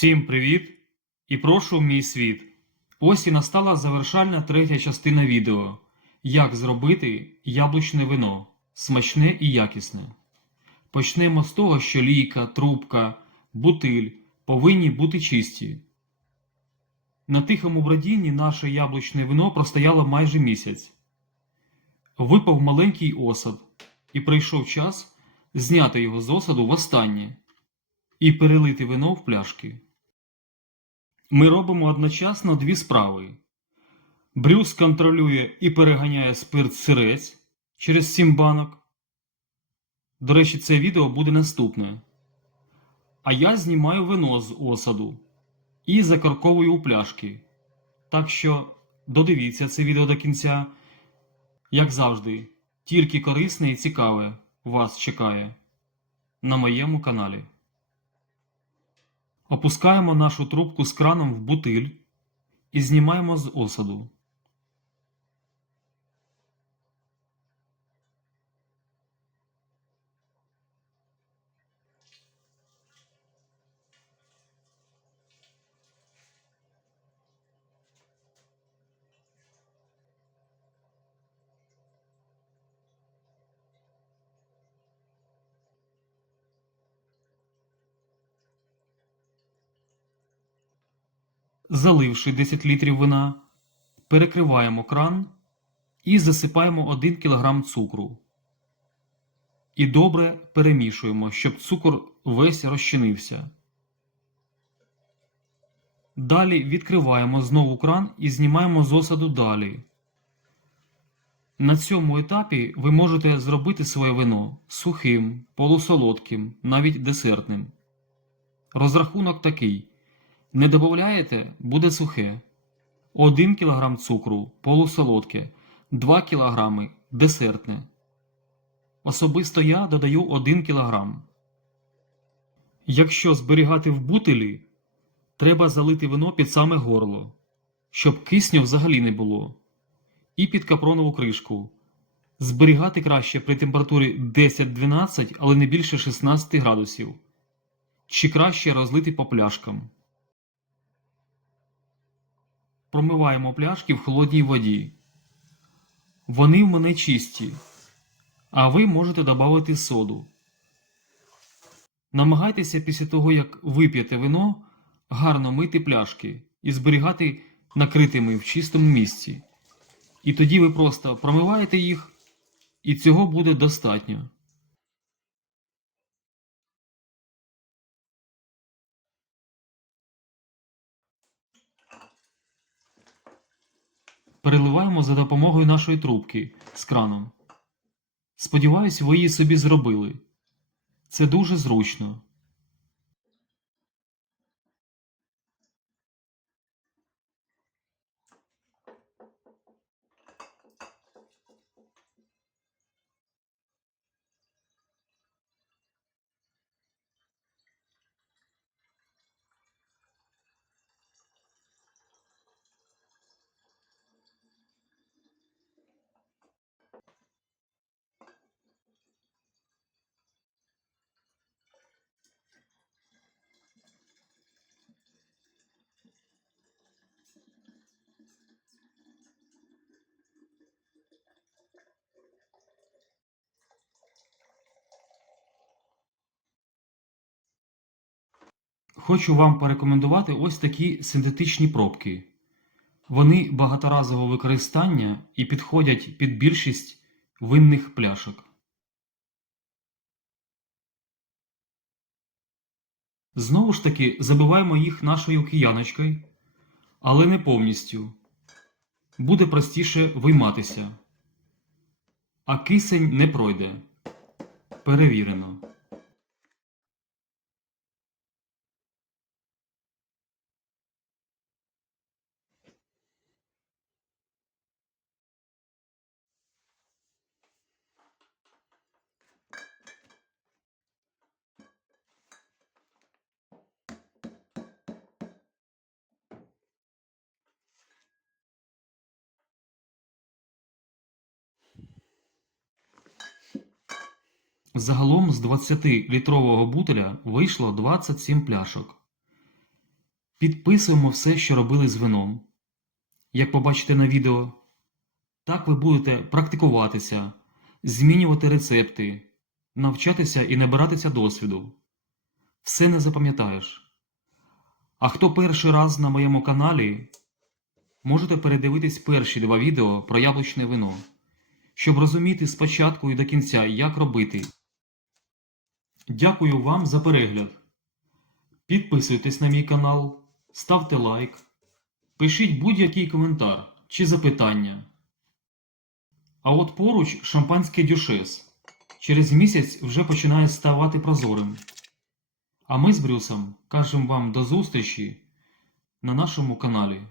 Всім привіт і прошу в мій світ. Ось і настала завершальна третя частина відео. Як зробити яблучне вино смачне і якісне. Почнемо з того, що лійка, трубка, бутиль повинні бути чисті. На тихому бродінні наше яблучне вино простояло майже місяць. Випав маленький осад, і прийшов час зняти його з осаду востаннє і перелити вино в пляшки. Ми робимо одночасно дві справи. Брюс контролює і переганяє спирт сирець через 7 банок. До речі, це відео буде наступне. А я знімаю вино з осаду і закорковую у пляшки. Так що додивіться це відео до кінця. Як завжди, тільки корисне і цікаве вас чекає на моєму каналі. Опускаємо нашу трубку з краном в бутиль і знімаємо з осаду. Заливши 10 літрів вина, перекриваємо кран і засипаємо 1 кг цукру. І добре перемішуємо, щоб цукор весь розчинився. Далі відкриваємо знову кран і знімаємо з осаду далі. На цьому етапі ви можете зробити своє вино сухим, полусолодким, навіть десертним. Розрахунок такий. Не додаєте, буде сухе. 1 кг цукру полусолодке, 2 кг десертне. Особисто я додаю 1 кг. Якщо зберігати в бутилі, треба залити вино під саме горло, щоб кисню взагалі не було. І під капронову кришку. Зберігати краще при температурі 10-12, але не більше 16 градусів. Чи краще розлити по пляшкам. Промиваємо пляшки в холодній воді. Вони в мене чисті, а ви можете додати соду. Намагайтеся після того, як вип'єте вино, гарно мити пляшки і зберігати накритими в чистому місці. І тоді ви просто промиваєте їх, і цього буде достатньо. Переливаємо за допомогою нашої трубки з краном. Сподіваюсь, ви її собі зробили. Це дуже зручно. Хочу вам порекомендувати ось такі синтетичні пробки. Вони багаторазового використання і підходять під більшість винних пляшок. Знову ж таки забиваємо їх нашою кияночкою, але не повністю. Буде простіше вийматися. А кисень не пройде. Перевірено. Загалом з 20-літрового бутиля вийшло 27 пляшок. Підписуємо все, що робили з вином. Як побачите на відео, так ви будете практикуватися, змінювати рецепти, навчатися і набиратися досвіду. Все не запам'ятаєш. А хто перший раз на моєму каналі, можете передивитись перші два відео про яблучне вино, щоб розуміти спочатку і до кінця, як робити. Дякую вам за перегляд. Підписуйтесь на мій канал, ставте лайк, пишіть будь-який коментар чи запитання. А от поруч шампанське дюшес. Через місяць вже починає ставати прозорим. А ми з Брюсом кажемо вам до зустрічі на нашому каналі.